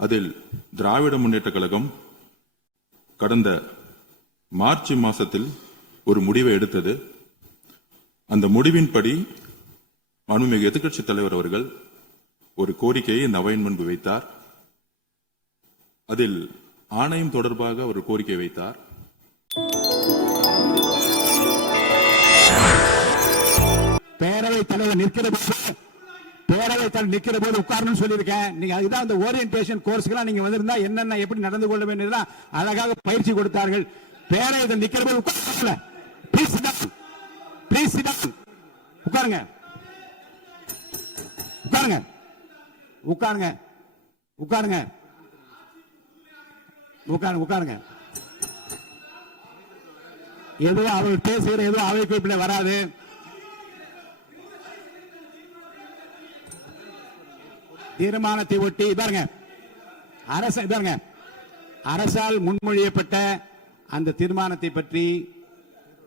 அதில் திராவிட முன்னேற்ற கழகம் கடந்த மார்ச் மாசத்தில் ஒரு முடிவை எடுத்தது. அந்த முடிவின்படி மாண்புமிகு எதிர்க்கட்சித் தலைவர் அவர்கள் ஒரு கோரிக்கையை இந்த அவையின் முன்பு வைத்தார். அதில் ஆணையம் தொடர்பாக ஒரு கோரிக்கை வைத்தார். பேரவைத் தலைவர் நிற்கிற போது உட்காரணும்னு சொல்லியிருக்கேன். நீங்க அதுதான் அந்த ஓரியன்டேஷன் கோர்ஸ்க்கு நீங்க வந்திருந்தா என்னென்ன எப்படி நடந்து கொள்ள வேண்டியதுதான் அழகாக பயிற்சி கொடுத்தார்கள். பேரவை நிற்கிற போது உட்காரல. உட்காருங்க உட்காருங்க உட்காருங்க உட்காருங்க உட்காருங்க உட்காருங்க. எதுவும் அவர்கள் பேசுகிற எதுவும் அவை குறிப்பிட வராது. தீர்மானத்தை ஒட்டி பாருங்க, அரசால் முன்மொழியப்பட்ட அந்த தீர்மானத்தை பற்றி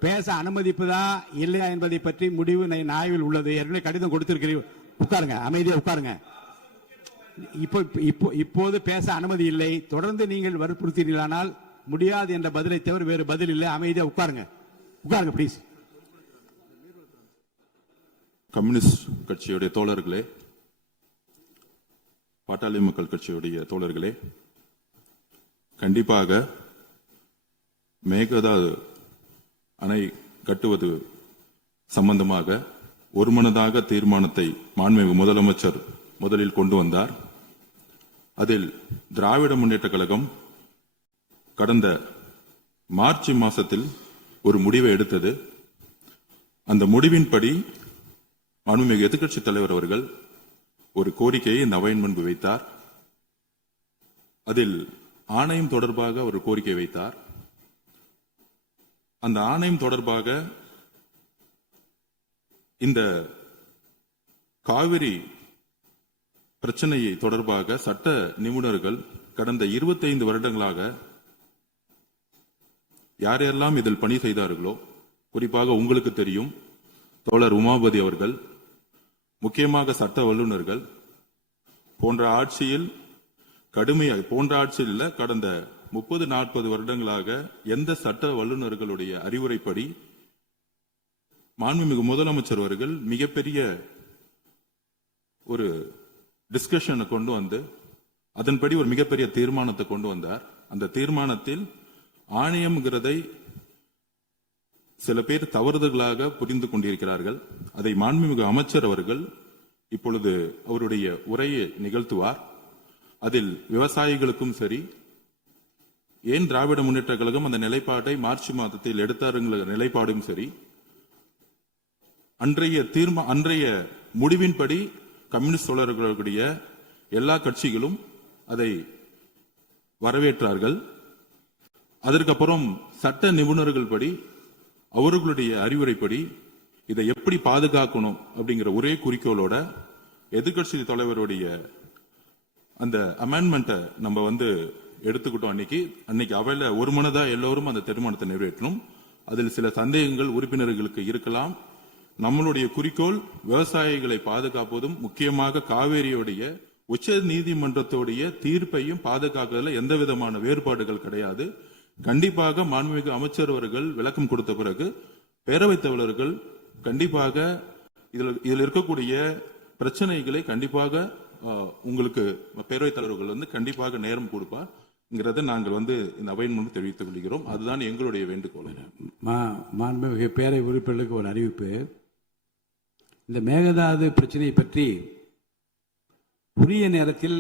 பேச அனுமதிப்பதா இல்லையா என்பதை பற்றி முடிவு ஆய்வில் உள்ளது. ஏற்கனவே கடிதம் கொடுத்திருக்கிறீர்கள். உட்காருங்க, அமைதியா உட்காருங்க. இப்போது பேச அனுமதி இல்லை. தொடர்ந்து நீங்கள் வற்புறுத்தினீர்களானால் முடியாது என்ற பதிலை தவிர வேறு பதில் இல்லை. அமைதியா உட்காருங்க உட்காருங்க ப்ளீஸ். கம்யூனிஸ்ட் கட்சியுடைய தோழர்களே, பாட்டாளி மக்கள் கட்சியுடைய தோழர்களே, கண்டிப்பாக மேகதாது அணை கட்டுவது சம்பந்தமாக ஒருமனதாக தீர்மானத்தை மாண்புமிகு முதலமைச்சர் முதலில் கொண்டு வந்தார். அதில் திராவிட முன்னேற்ற கழகம் கடந்த மார்ச் மாசத்தில் ஒரு முடிவை எடுத்தது. அந்த முடிவின்படி மாண்புமிகு எதிர்க்கட்சித் தலைவர் அவர்கள் ஒரு கோரிக்கையை இந்த அவையின் முன்பு வைத்தார். அதில் ஆணையம் தொடர்பாக ஒரு கோரிக்கை வைத்தார். அந்த ஆணையம் தொடர்பாக இந்த காவிரி பிரச்சனையை தொடர்பாக சட்ட நிபுணர்கள் கடந்த 25 வருடங்களாக யாரெல்லாம் இதில் பணி செய்தார்களோ, குறிப்பாக உங்களுக்கு தெரியும் தோழர் உமாபதி அவர்கள், முக்கியமாக சட்ட வல்லுநர்கள் போன்ற ஆட்சியில் கடந்த 30-40 வருடங்களாக எந்த சட்ட வல்லுநர்களுடைய அறிவுரைப்படி மாண்புமிகு முதலமைச்சர் அவர்கள் மிகப்பெரிய ஒரு டிஸ்கஷனை கொண்டு வந்து அதன்படி ஒரு மிகப்பெரிய தீர்மானத்தை கொண்டு வந்தார். அந்த தீர்மானத்தில் ஆணையம்ங்கிறதை சில பேர் தவறுதலாக புரிந்து கொண்டிருக்கிறார்கள். அதை மாண்புமிகு அமைச்சர் அவர்கள் இப்பொழுது அவருடைய உரையை நிகழ்த்துவார். அதில் விவசாயிகளுக்கும் சரி, ஏன் திராவிட முன்னேற்ற கழகம் அந்த நிலைப்பாட்டை மார்ச் மாதத்தில் எடுத்தாருங்கிற நிலைப்பாடும் சரி, அன்றைய முடிவின்படி கம்யூனிஸ்ட் தோழர்களுடைய எல்லா கட்சிகளும் அதை வரவேற்றார்கள். அதற்கப்புறம் சட்ட நிபுணர்கள் படி அவர்களுடைய அறிவுரைப்படி இதை எப்படி பாதுகாக்கணும் அப்படிங்கிற ஒரே குறிக்கோளோட எதிர்கட்சி தலைவருடைய அந்த அமெண்ட்மெண்ட்டை நம்ம எடுத்துக்கிட்டோம். அன்னைக்கு அவையில ஒரு மனதா எல்லோரும் அந்த தீர்மானத்தை நிறைவேற்றணும். அதில் சில சந்தேகங்கள் உறுப்பினர்களுக்கு இருக்கலாம். நம்மளுடைய குறிக்கோள் விவசாயிகளை பாதுகாப்பதும், முக்கியமாக காவேரியுடைய உச்ச நீதிமன்றத்துடைய தீர்ப்பையும் பாதுகாக்கிறதுல எந்த விதமான வேறுபாடுகள் கிடையாது. கண்டிப்பாக மாண்புமிகு அமைச்சர் அவர்கள் விளக்கம் கொடுத்த பிறகு பேரவைத் தலைவர்கள் கண்டிப்பாக இதில் இருக்கக்கூடிய பிரச்சனைகளை கண்டிப்பாக உங்களுக்கு பேரவைத் தலைவர்கள் கண்டிப்பாக நேரம் கொடுப்பார் நாங்கள் இந்த அவையின் முன்பு தெரிவித்துக் கொள்கிறோம். அதுதான் எங்களுடைய வேண்டுகோள். மாண்புமிகு பேரவை உறுப்பினர்களுக்கு ஒரு அறிவிப்பு. இந்த மேகதாது பிரச்சனையை பற்றி உரிய நேரத்தில்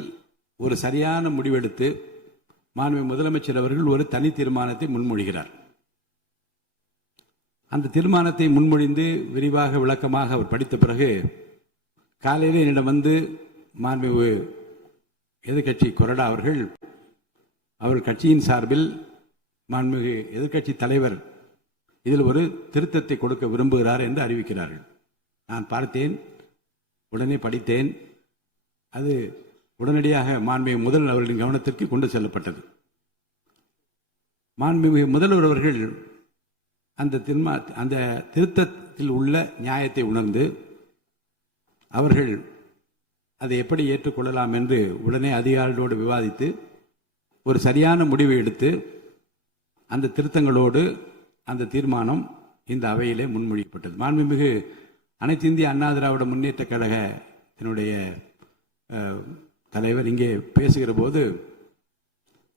ஒரு சரியான முடிவெடுத்து மாண்புமிகு முதலமைச்சர் அவர்கள் ஒரு தனி தீர்மானத்தை முன்மொழிகிறார். அந்த தீர்மானத்தை முன்மொழிந்து விரிவாக விளக்கமாக அவர் படித்த பிறகு காலையில் என்னிடம் மாண்புமிகு எதிர்கட்சி கொறடா அவர்கள் கட்சியின் சார்பில் மாண்புமிகு எதிர்கட்சி தலைவர் இதில் ஒரு திருத்தத்தை கொடுக்க விரும்புகிறார் என்று அறிவிக்கிறார்கள். நான் பார்த்தேன், உடனே படித்தேன். அது உடனடியாக மாண்புமிகு முதல்வர் அவர்களின் கவனத்திற்கு கொண்டு செல்லப்பட்டது. மாண்புமிகு முதல்வர் அவர்கள் அந்த திருத்தத்தில் உள்ள நியாயத்தை உணர்ந்து அவர்கள் அதை எப்படி ஏற்றுக்கொள்ளலாம் என்று உடனே அதிகாரிகளோடு விவாதித்து ஒரு சரியான முடிவை எடுத்து அந்த திருத்தங்களோடு அந்த தீர்மானம் இந்த அவையிலே முன்மொழியப்பட்டது. மாண்புமிகு அனைத்து இந்திய அண்ணா திராவிட முன்னேற்ற கழகத்தினுடைய தலைவர் இங்கே பேசுகிற போது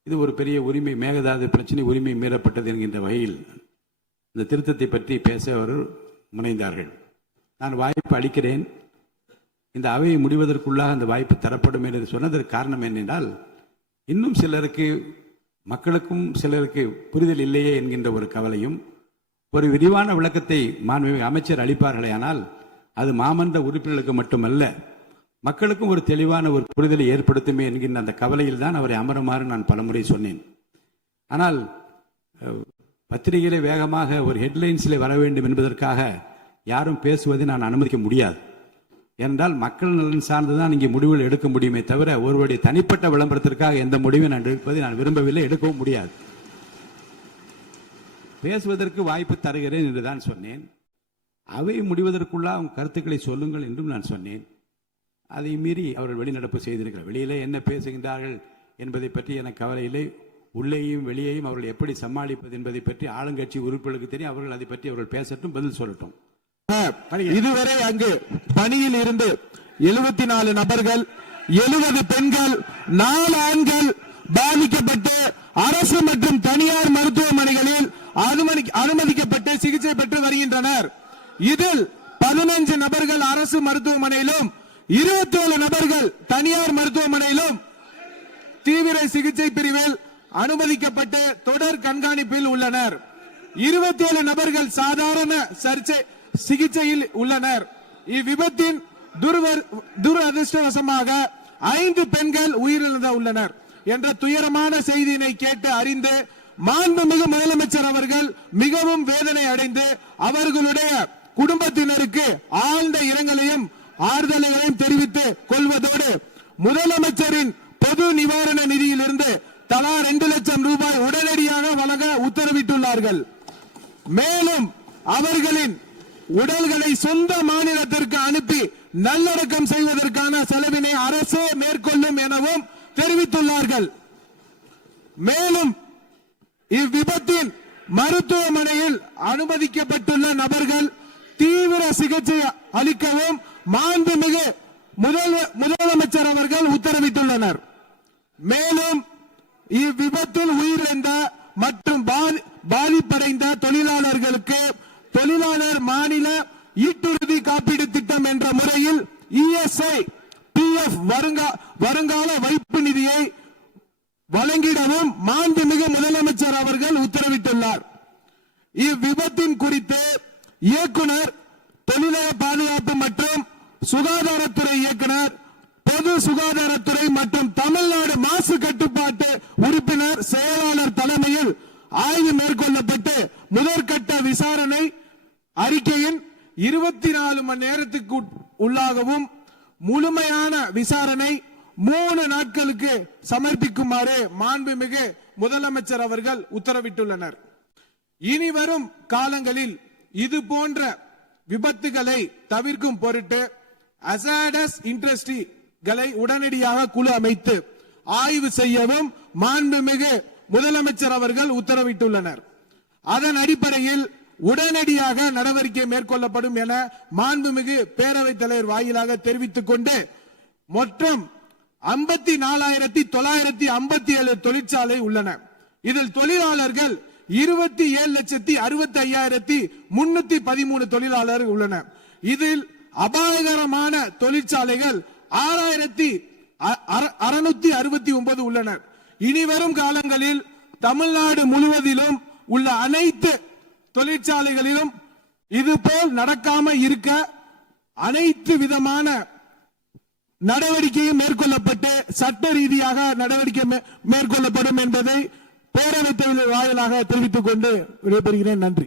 இது ஒரு பெரிய உரிமை, மேகதாது பிரச்சனை உரிமை மீறப்பட்டது என்கின்ற வகையில் இந்த திருத்தத்தை பற்றி பேச அவர் முனைந்தார்கள். நான் வாய்ப்பு அளிக்கிறேன், இந்த அவையை முடிவதற்குள்ளாக அந்த வாய்ப்பு தரப்படும் என்று சொன்னதற்கு காரணம் என்னென்றால், இன்னும் சிலருக்கு, மக்களுக்கும் சிலருக்கு புரிதல் இல்லையே என்கின்ற ஒரு கவலையும், ஒரு விரிவான விளக்கத்தை மாண்புமிகு அமைச்சர் அளிப்பார்களே ஆனால் அது மாமன்ற உறுப்பினர்களுக்கு மட்டுமல்ல மக்களுக்கும் ஒரு தெளிவான ஒரு புரிதலை ஏற்படுத்துமே என்கின்ற அந்த கவலையில் தான் அவரை அமருமாறு நான் பலமுறை சொன்னேன். ஆனால் பத்திரிகையிலே வேகமாக ஒரு ஹெட்லைன்ஸிலே வர வேண்டும் என்பதற்காக யாரும் பேசுவதை நான் அனுமதிக்க முடியாது. ஏனென்றால் மக்கள் நலன் சார்ந்துதான் இங்கே முடிவுகள் எடுக்க முடியுமே தவிர ஒருவருடைய தனிப்பட்ட விளம்பரத்திற்காக எந்த முடிவை நான் எடுப்பதை நான் விரும்பவில்லை, எடுக்கவும் முடியாது. பேசுவதற்கு வாய்ப்பு தருகிறேன் என்று தான் சொன்னேன். அவை முடிவதற்குள்ள அவங்க கருத்துக்களை சொல்லுங்கள் என்றும் நான் சொன்னேன். அதை மீறி அவர்கள் வெளிநடப்பு செய்திருக்கிறார். வெளியிலே என்ன பேசுகின்றார்கள் என்பதை பற்றி எனக்கு கவலையில்லை. உள்ளேயும் வெளியேயும் அவர்கள் எப்படி சமாளிப்பது என்பதை பற்றி ஆளுங்கட்சி உறுப்பினர்களுக்கு தெரியும். அவர்கள் அதை பற்றி அவர்கள் பேசட்டும், பதில் சொல்லட்டும். இதுவரை அங்கு பணியில் இருந்து 74 நபர்கள், 70 பெண்கள், 4 ஆண்கள் பாதிக்கப்பட்டு அரசு மற்றும் தனியார் மருத்துவமனைகளில் அனுமதிக்கப்பட்டு சிகிச்சை பெற்று வருகின்றனர். இதில் 15 நபர்கள் அரசு மருத்துவமனையிலும் 27 நபர்கள் தனியார் மருத்துவமனையிலும் தீவிர சிகிச்சை பிரிவில் அனுமதிக்கப்பட்டு தொடர் கண்காணிப்பில் உள்ளனர். 27 நபர்கள் சாதாரண சிகிச்சையில் உள்ளனர். இவ்விபத்தின் துரதிருஷ்டவசமாக 5 பெண்கள் உயிரிழந்த உள்ளனர் என்ற துயரமான செய்தியினை கேட்டு அறிந்து மாண்புமிகு முதலமைச்சர் அவர்கள் மிகவும் வேதனை அடைந்து அவர்களுடைய குடும்பத்தினருக்கு ஆழ்ந்த இரங்கலையும் ஆறுதலையும் தெரிவித்துக் கொள்வதோடு முதலமைச்சரின் பொது நிவாரண நிதியிலிருந்து தலா 2 லட்சம் ரூபாய் உடனடியாக வழங்க உத்தரவிட்டுள்ளார்கள். மேலும் அவர்களின் உடல்களை சொந்த மாநிலத்திற்கு அனுப்பி நல்லடக்கம் செய்வதற்கான செலவினை அரசே மேற்கொள்ளும் எனவும் தெரிவித்துள்ளார்கள். மேலும் இவ்விபத்தின் மருத்துவமனையில் அனுமதிக்கப்பட்டுள்ள நபர்கள் தீவிர சிகிச்சை அளிக்கவும் மாண்புமிகு முதலமைச்சர் அவர்கள் உத்தரவிட்டுள்ளனர். மேலும் இவ்விபத்தில் உயிரிழந்த மற்றும் பாதிப்படைந்த தொழிலாளர்களுக்கு தொழிலாளர் மாநில ஈட்டுறுதி காப்பீடு திட்டம் என்ற முறையில் ESI PF வருங்கால வைப்பு நிதியை வழங்கிடவும் மாண்புமிகு முதலமைச்சர் அவர்கள் உத்தரவிட்டுள்ளார். இவ்விபத்தின் குறித்து இயக்குனர், தொழிலக பாதுகாப்பு மற்றும் சுகாதாரத்துறை இயக்குனர், பொது சுகாதாரத்துறை மற்றும் தமிழ்நாடு மாசு கட்டுப்பாட்டு உறுப்பினர் செயலாளர் தலைமையில் ஆய்வு மேற்கொள்ளப்பட்டு முதற்கட்ட விசாரணை அறிக்கையின் 24 மணி நேரத்துக்கு உள்ளாகவும் முழுமையான விசாரணை 3 நாட்களுக்கு சமர்ப்பிக்குமாறு மாண்புமிகு முதலமைச்சர் அவர்கள் உத்தரவிட்டுள்ளனர். இனி வரும் காலங்களில் இது போன்ற விபத்துகளை தவிர்க்கும் பொருட்டு அசாடஸ் இண்டஸ்ட்ரிகளை உடனடியாக குழு அமைத்து ஆய்வு செய்யவும் மாண்புமிகு முதலமைச்சர் அவர்கள் உத்தரவிட்டுள்ளனர். அதன் அடிப்படையில் உடனடியாக நடவடிக்கை மேற்கொள்ளப்படும் என மாண்புமிகு பேரவைத் தலைவர் வாயிலாக தெரிவித்துக் கொண்டு மொத்தம் 54,957 தொழிற்சாலை உள்ளன. இதில் தொழிலாளர்கள் 27,65,313 தொழிலாளர்கள் உள்ளனர். இதில் அபாயகரமான தொழிற்சாலைகள் 6,669 உள்ளனர். இனி வரும் காலங்களில் தமிழ்நாடு முழுவதிலும் உள்ள அனைத்து தொழிற்சாலைகளிலும் இதுபோல் நடக்காம இருக்க அனைத்து விதமான நடவடிக்கையும் மேற்கொள்ளப்பட்டு சட்ட ரீதியாக நடவடிக்கை மேற்கொள்ளப்படும் என்பதை பேரவைத் தலைவர் வாயிலாக தெரிவித்துக் கொண்டு விடைபெறுகிறேன். நன்றி.